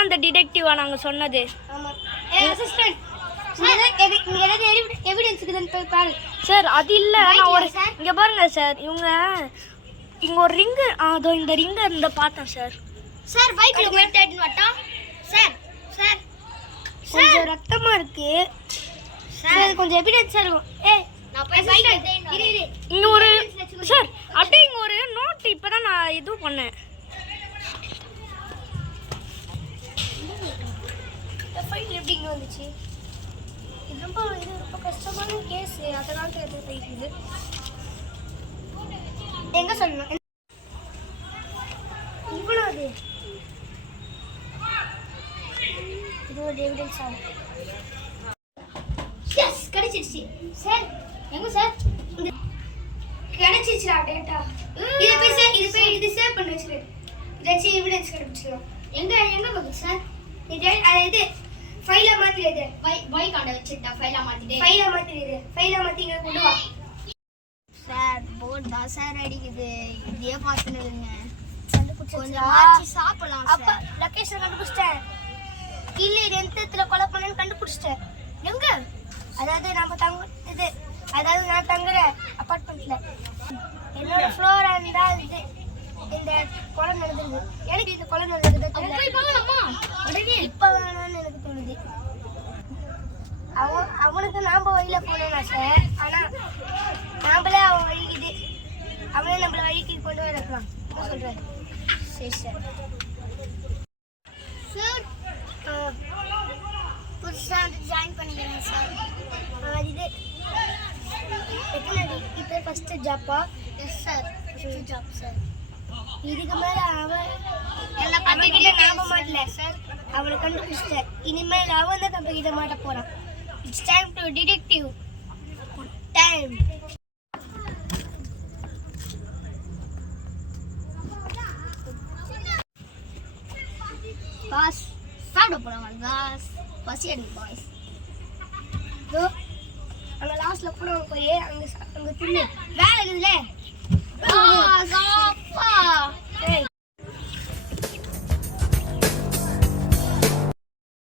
தானே அந்த டிடெக்டிவா நாங்க சொன்னது? ஆமா. அசிஸ்டன்ட் எவிடன்ஸ் இருக்குதுன்னு போய் பாரு சார். அது இல்ல, நான் ஒரு இங்க பாருங்க சார், இவங்க இங்க ஒரு ரிங்கு, அதோ இந்த ரிங்க இந்த பார்த்தேன் சார். சார் பைக்ல போய் தேடிட்டு வரட்டா? சார் சார் கொஞ்சம் ரத்தமா இருக்கு சார், கொஞ்சம் எவிடன்ஸ் இருக்கும். நான் போய் பைக்ல இரு இங்க ஒரு சார், அப்படியே இங்க ஒரு நோட் இப்பதான் நான் இது பண்ணேன். இந்த ஃபைல் எப்படி இங்க வந்துச்சு? இது ரொம்ப கஷ்டமான கேஸ், அதனால இது போயிடுது. எங்க சொல்லணும்? இவ்வளவு இது ஒரு எவிடன்ஸ் ஆகும். எஸ், கிடைச்சிருச்சு சார். எங்க சார்? இந்த கிடைச்சிருச்சுடா டேட்டா. இது சேவ் பண்ணி வச்சிரு. இதாச்சு எவிடன்ஸ் கிடைச்சிரும். எங்க பாக்கு சார்? இது ஃபைல மாத்திடுது. பைக் ஆண்ட வச்சிட்டா ஃபைல மாத்திடுது. இங்க கொண்டு வா சார். போர்ட் தான் சார் அடிக்குது. இதே பாத்துனதுங்க. கொஞ்சம் ஆச்சி சாப்பிடலாம் சார். அப்ப லொகேஷன் கண்டுபிடிச்சிட்டேன். கில்லி ரெண்டத்துல கொலை பண்ணன்னு கண்டுபிடிச்சிட்டேன். எங்க? அதாவது நான் தங்குற அபார்ட்மெண்ட்ல என்னோட ஃப்ளோரா இருந்தா இது இந்த கொலை நடந்துருக்கு. எனக்கு இந்த கொலை நடந்துருக்கு. இப்ப வேணாம்னு எனக்கு தோணுது. அவனுக்கு நாம வழியில போனோம்னா சார், ஆனா நாமளே அவன் வழிக்குது, அவனே நம்மள வழிக்கு கொண்டு வரலாம் சொல்றாரு. சரி சார். சார் புதுசா ஜாயின் பண்ணிக்கிறேன் சார். இது எத்தனை இப்போ ஃபர்ஸ்ட் ஜாப்பா? Yes sir, first job sir. இதுக்கு மேல அவன்கிட்ட நம்ப மாட்டல சார். அவனை கண்டுபிடிச்சிட்டேன். இனிமேல் அவன் தான் நம்ம கிட்ட மாட்ட போறான். It's time to detective time. Boss சாப்பிட போறாங்க. பாஸ் பசி எடுங்க பாய்ஸ். இதோ அங்க லாஸ்ட்ல போறவங்க போய் அங்க தின்னு வேலை இருக்குதுல்ல. அப்பா